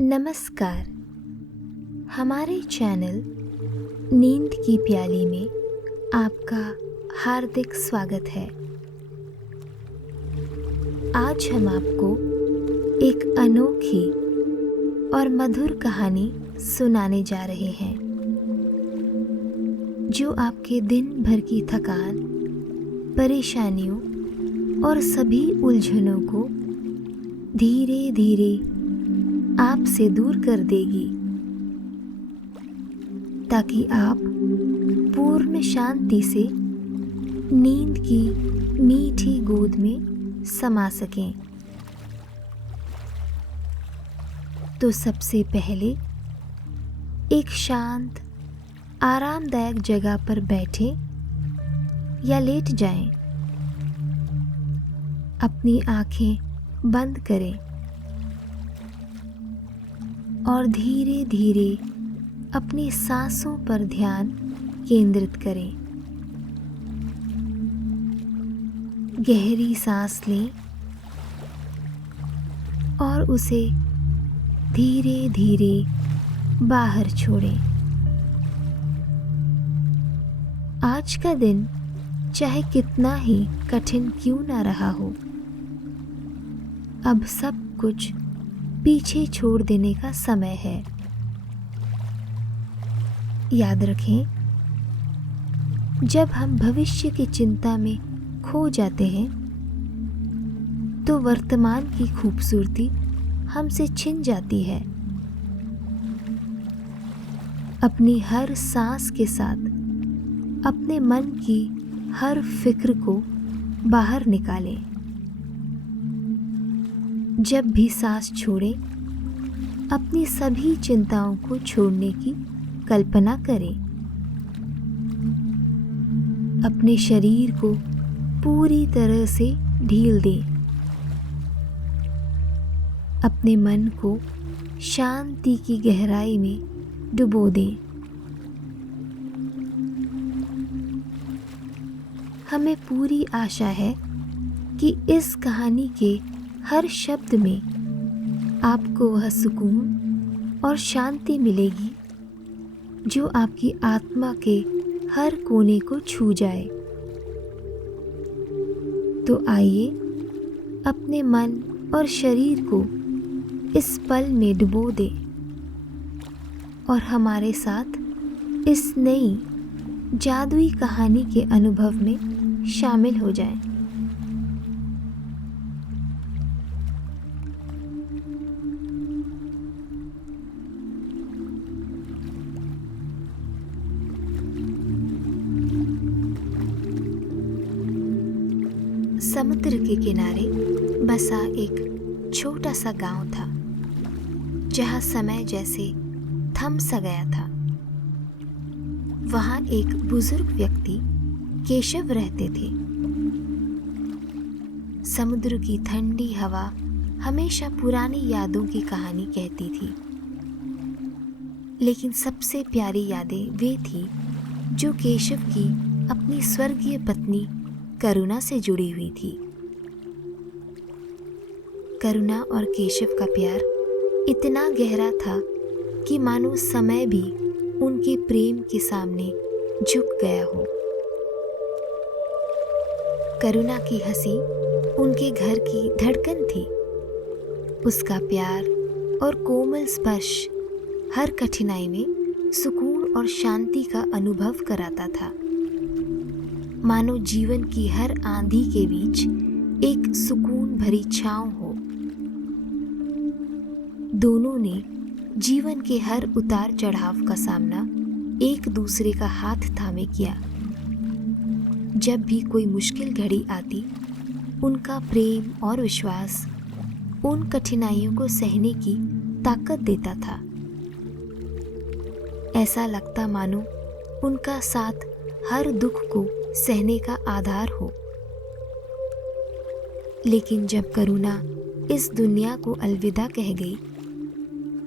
नमस्कार। हमारे चैनल नींद की प्याली में आपका हार्दिक स्वागत है। आज हम आपको एक अनोखी और मधुर कहानी सुनाने जा रहे हैं जो आपके दिन भर की थकान, परेशानियों और सभी उलझनों को धीरे धीरे आपसे दूर कर देगी, ताकि आप पूर्ण शांति से नींद की मीठी गोद में समा सकें। तो सबसे पहले एक शांत, आरामदायक जगह पर बैठें या लेट जाएं। अपनी आंखें बंद करें और धीरे धीरे अपनी सांसों पर ध्यान केंद्रित करें। गहरी सांस लें और उसे धीरे धीरे बाहर छोड़ें। आज का दिन चाहे कितना ही कठिन क्यों ना रहा हो, अब सब कुछ पीछे छोड़ देने का समय है। याद रखें, जब हम भविष्य की चिंता में खो जाते हैं तो वर्तमान की खूबसूरती हमसे छिन जाती है। अपनी हर सांस के साथ अपने मन की हर फिक्र को बाहर निकालें। जब भी सांस छोड़ें, अपनी सभी चिंताओं को छोड़ने की कल्पना करें। अपने शरीर को पूरी तरह से ढील दें। अपने मन को शांति की गहराई में डुबो दें। हमें पूरी आशा है कि इस कहानी के हर शब्द में आपको वह सुकून और शांति मिलेगी जो आपकी आत्मा के हर कोने को छू जाए। तो आइए अपने मन और शरीर को इस पल में डुबो दें और हमारे साथ इस नई जादुई कहानी के अनुभव में शामिल हो जाएं। समुद्र के किनारे बसा एक छोटा सा गांव था, जहां समय जैसे थम सा गया था। वहां एक बुजुर्ग व्यक्ति केशव रहते थे। समुद्र की ठंडी हवा हमेशा पुरानी यादों की कहानी कहती थी, लेकिन सबसे प्यारी यादें वे थी जो केशव की अपनी स्वर्गीय पत्नी करुणा से जुड़ी हुई थी। करुणा और केशव का प्यार इतना गहरा था कि मानो समय भी उनके प्रेम के सामने झुक गया हो। करुणा की हंसी उनके घर की धड़कन थी। उसका प्यार और कोमल स्पर्श हर कठिनाई में सुकून और शांति का अनुभव कराता था। मानो जीवन की हर आंधी के बीच एक सुकून भरी छांव हो। दोनों ने जीवन के हर उतार चढ़ाव का सामना एक दूसरे का हाथ थामे किया। जब भी कोई मुश्किल घड़ी आती, उनका प्रेम और विश्वास उन कठिनाइयों को सहने की ताकत देता था। ऐसा लगता मानो उनका साथ हर दुख को सहने का आधार हो। लेकिन जब करुणा इस दुनिया को अलविदा कह गई,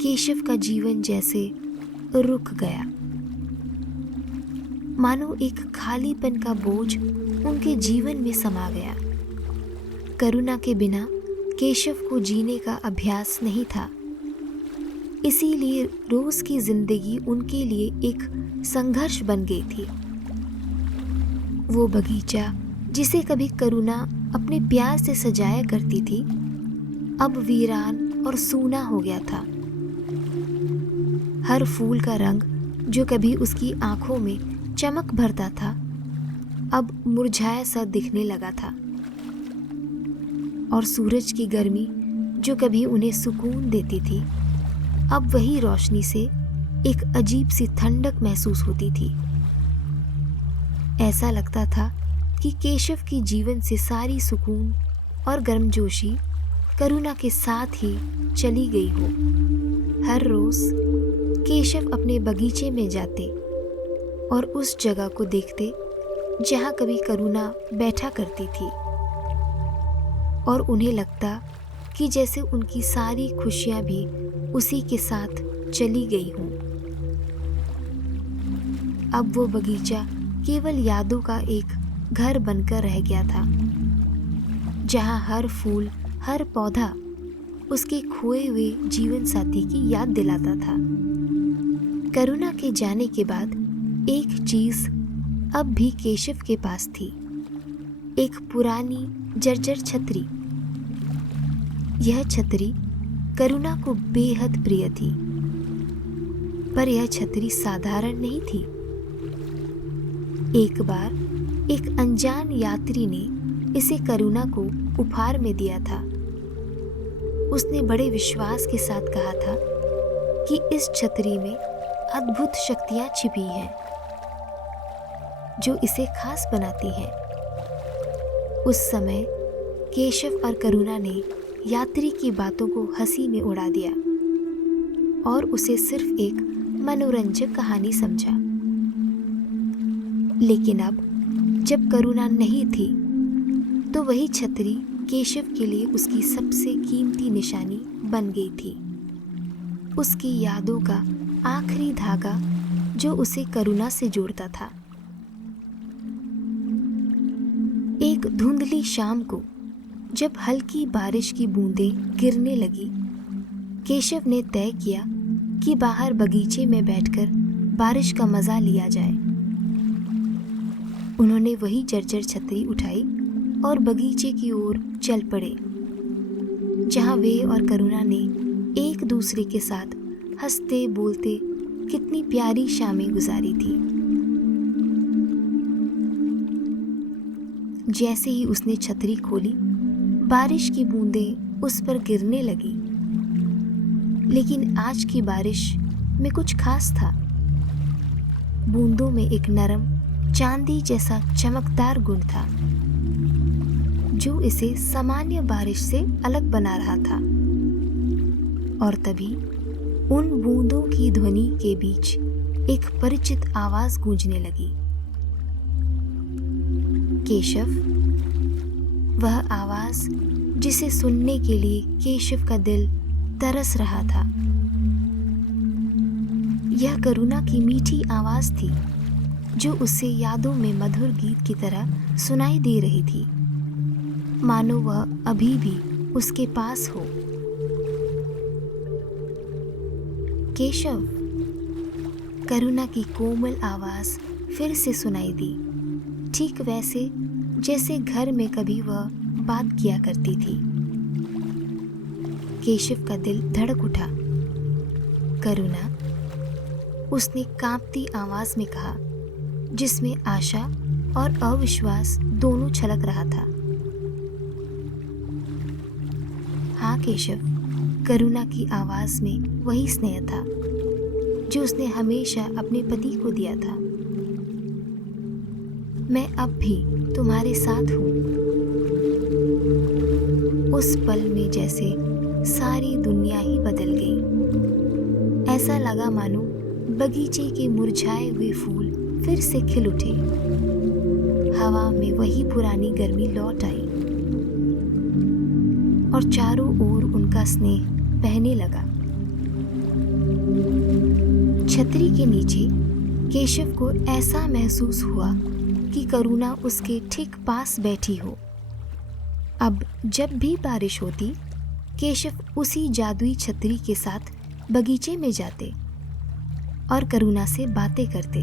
केशव का जीवन जैसे रुक गया। मानो एक खालीपन का बोझ उनके जीवन में समा गया। करुणा के बिना केशव को जीने का अभ्यास नहीं था। इसीलिए रोज की जिंदगी उनके लिए एक संघर्ष बन गई थी। वो बगीचा जिसे कभी करुणा अपने प्यार से सजाया करती थी, अब वीरान और सूना हो गया था। हर फूल का रंग जो कभी उसकी आंखों में चमक भरता था, अब मुरझाया सा दिखने लगा था। और सूरज की गर्मी जो कभी उन्हें सुकून देती थी, अब वही रोशनी से एक अजीब सी ठंडक महसूस होती थी। ऐसा लगता था कि केशव की जीवन से सारी सुकून और गर्मजोशी करुणा के साथ ही चली गई हो। हर रोज केशव अपने बगीचे में जाते और उस जगह को देखते जहाँ कभी करुणा बैठा करती थी, और उन्हें लगता कि जैसे उनकी सारी खुशियाँ भी उसी के साथ चली गई हों। अब वो बगीचा केवल यादों का एक घर बनकर रह गया था, जहाँ हर फूल, हर पौधा उसके खोए हुए जीवन साथी की याद दिलाता था। करुणा के जाने के बाद एक चीज अब भी केशव के पास थी, एक पुरानी जर्जर छतरी। यह छतरी करुणा को बेहद प्रिय थी, पर यह छतरी साधारण नहीं थी। एक बार एक अनजान यात्री ने इसे करुणा को उपहार में दिया था। उसने बड़े विश्वास के साथ कहा था कि इस छतरी में अद्भुत शक्तियां छिपी हैं जो इसे खास बनाती हैं। उस समय केशव और करुणा ने यात्री की बातों को हंसी में उड़ा दिया और उसे सिर्फ एक मनोरंजक कहानी समझा। लेकिन अब जब करुणा नहीं थी, तो वही छतरी केशव के लिए उसकी सबसे कीमती निशानी बन गई थी, उसकी यादों का आखिरी धागा जो उसे करुणा से जोड़ता था। एक धुंधली शाम को जब हल्की बारिश की बूंदें गिरने लगी, केशव ने तय किया कि बाहर बगीचे में बैठकर बारिश का मजा लिया जाए। उन्होंने वही जर्जर छतरी उठाई और बगीचे की ओर चल पड़े, जहां वे और करुणा ने एक दूसरे के साथ हंसते बोलते कितनी प्यारी शामें गुजारी थी। जैसे ही उसने छतरी खोली, बारिश की बूंदें उस पर गिरने लगी। लेकिन आज की बारिश में कुछ खास था। बूंदों में एक नरम चांदी जैसा चमकदार गुण था, जो इसे सामान्य बारिश से अलग बना रहा था। और तभी उन बूंदों की ध्वनि के बीच एक परिचित आवाज गूंजने लगी। केशव, वह आवाज जिसे सुनने के लिए केशव का दिल तरस रहा था। यह करुणा की मीठी आवाज थी, जो उसे यादों में मधुर गीत की तरह सुनाई दे रही थी, मानो वह अभी भी उसके पास हो। केशव, करुणा की कोमल आवाज फिर से सुनाई दी, ठीक वैसे जैसे घर में कभी वह बात किया करती थी। केशव का दिल धड़क उठा। करुणा, उसने कांपती आवाज में कहा, जिसमें आशा और अविश्वास दोनों छलक रहा था। हाँ केशव, करुणा की आवाज में वही स्नेह था जो उसने हमेशा अपने पति को दिया था। मैं अब भी तुम्हारे साथ हूँ। उस पल में जैसे सारी दुनिया ही बदल गई। ऐसा लगा मानो बगीचे के मुरझाए हुए फूल फिर से खिल उठे। हवा में वही पुरानी गर्मी लौट आई और चारों ओर उनका स्नेह बहने लगा। छतरी के नीचे केशव को ऐसा महसूस हुआ कि करुणा उसके ठीक पास बैठी हो। अब जब भी बारिश होती, केशव उसी जादुई छतरी के साथ बगीचे में जाते और करुणा से बातें करते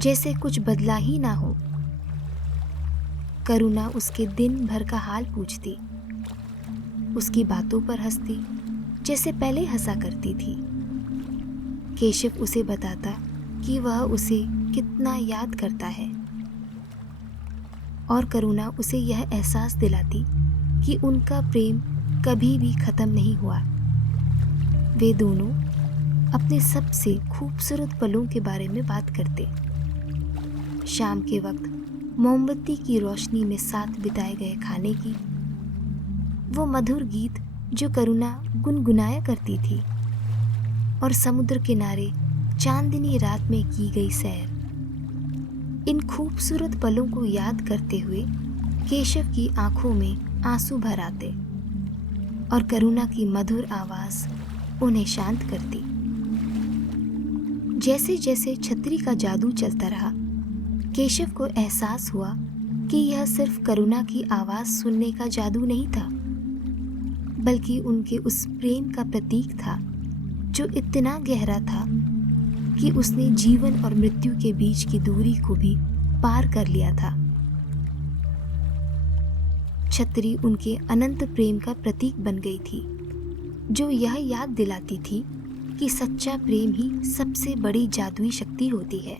जैसे कुछ बदला ही ना हो। करुणा उसके दिन भर का हाल पूछती, उसकी बातों पर हंसती जैसे पहले हंसा करती थी। केशव उसे बताता कि वह उसे कितना याद करता है और करुणा उसे यह एहसास दिलाती कि उनका प्रेम कभी भी खत्म नहीं हुआ। वे दोनों अपने सबसे खूबसूरत पलों के बारे में बात करते। शाम के वक्त मोमबत्ती की रोशनी में साथ बिताए गए खाने की, वो मधुर गीत जो करुणा गुनगुनाया करती थी, और समुद्र किनारे चांदनी रात में की गई सैर। इन खूबसूरत पलों को याद करते हुए केशव की आंखों में आंसू भर आते और करुणा की मधुर आवाज उन्हें शांत करती। जैसे जैसे छतरी का जादू चलता रहा, केशव को एहसास हुआ कि यह सिर्फ करुणा की आवाज सुनने का जादू नहीं था, बल्कि उनके उस प्रेम का प्रतीक था जो इतना गहरा था कि उसने जीवन और मृत्यु के बीच की दूरी को भी पार कर लिया था। छतरी उनके अनंत प्रेम का प्रतीक बन गई थी, जो यह याद दिलाती थी कि सच्चा प्रेम ही सबसे बड़ी जादुई शक्ति होती है।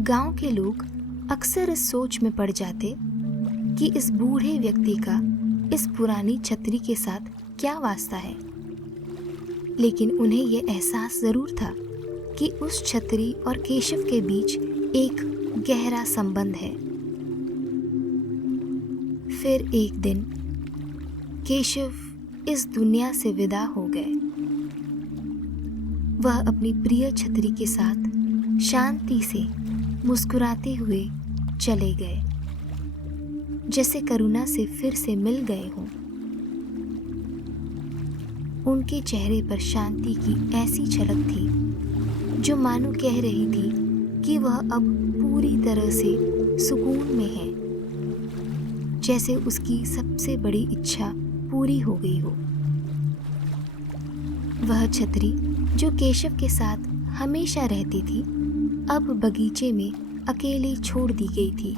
गांव के लोग अक्सर इस सोच में पड़ जाते कि इस बूढ़े व्यक्ति का इस पुरानी छतरी के साथ क्या वास्ता है, लेकिन उन्हें यह एहसास जरूर था कि उस छतरी और केशव के बीच एक गहरा संबंध है। फिर एक दिन केशव इस दुनिया से विदा हो गए। वह अपनी प्रिय छतरी के साथ शांति से मुस्कुराते हुए चले गए, जैसे करुणा से फिर से मिल गए हों। उनके चेहरे पर शांति की ऐसी झलक थी जो मानो कह रही थी कि वह अब पूरी तरह से सुकून में है, जैसे उसकी सबसे बड़ी इच्छा पूरी हो गई हो। वह छतरी जो केशव के साथ हमेशा रहती थी, अब बगीचे में अकेली छोड़ दी गई थी।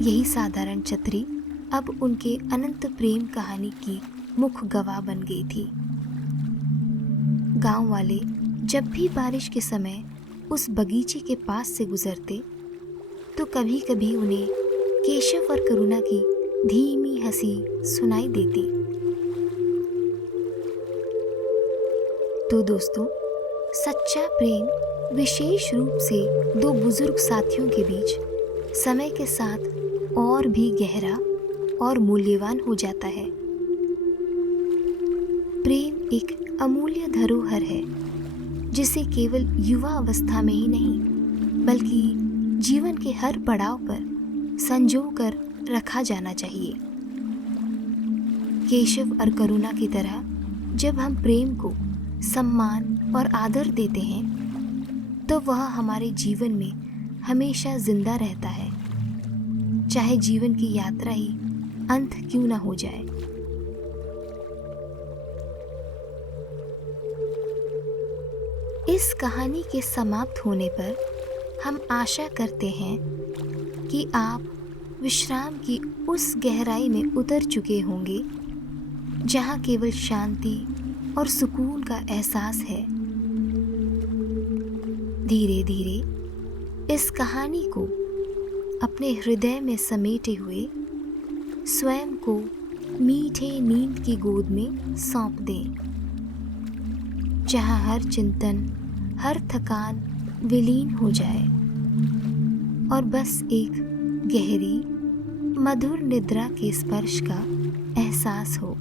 यही साधारण छतरी अब उनके अनंत प्रेम कहानी की मुख्य गवाह बन गई थी। गांव वाले जब भी बारिश के समय उस बगीचे के पास से गुजरते, तो कभी कभी उन्हें केशव और करुणा की धीमी हंसी सुनाई देती। तो दोस्तों, सच्चा प्रेम विशेष रूप से दो बुजुर्ग साथियों के बीच समय के साथ और भी गहरा और मूल्यवान हो जाता है। प्रेम एक अमूल्य धरोहर है जिसे केवल युवा अवस्था में ही नहीं, बल्कि जीवन के हर पड़ाव पर संजो कर रखा जाना चाहिए। केशव और करुणा की तरह जब हम प्रेम को सम्मान और आदर देते हैं, तो वह हमारे जीवन में हमेशा जिंदा रहता है, चाहे जीवन की यात्रा ही अंत क्यों न हो जाए। इस कहानी के समाप्त होने पर हम आशा करते हैं कि आप विश्राम की उस गहराई में उतर चुके होंगे जहां केवल शांति और सुकून का एहसास है। धीरे धीरे इस कहानी को अपने हृदय में समेटे हुए स्वयं को मीठे नींद की गोद में सौंप दें, जहां हर चिंतन, हर थकान विलीन हो जाए और बस एक गहरी मधुर निद्रा के स्पर्श का एहसास हो।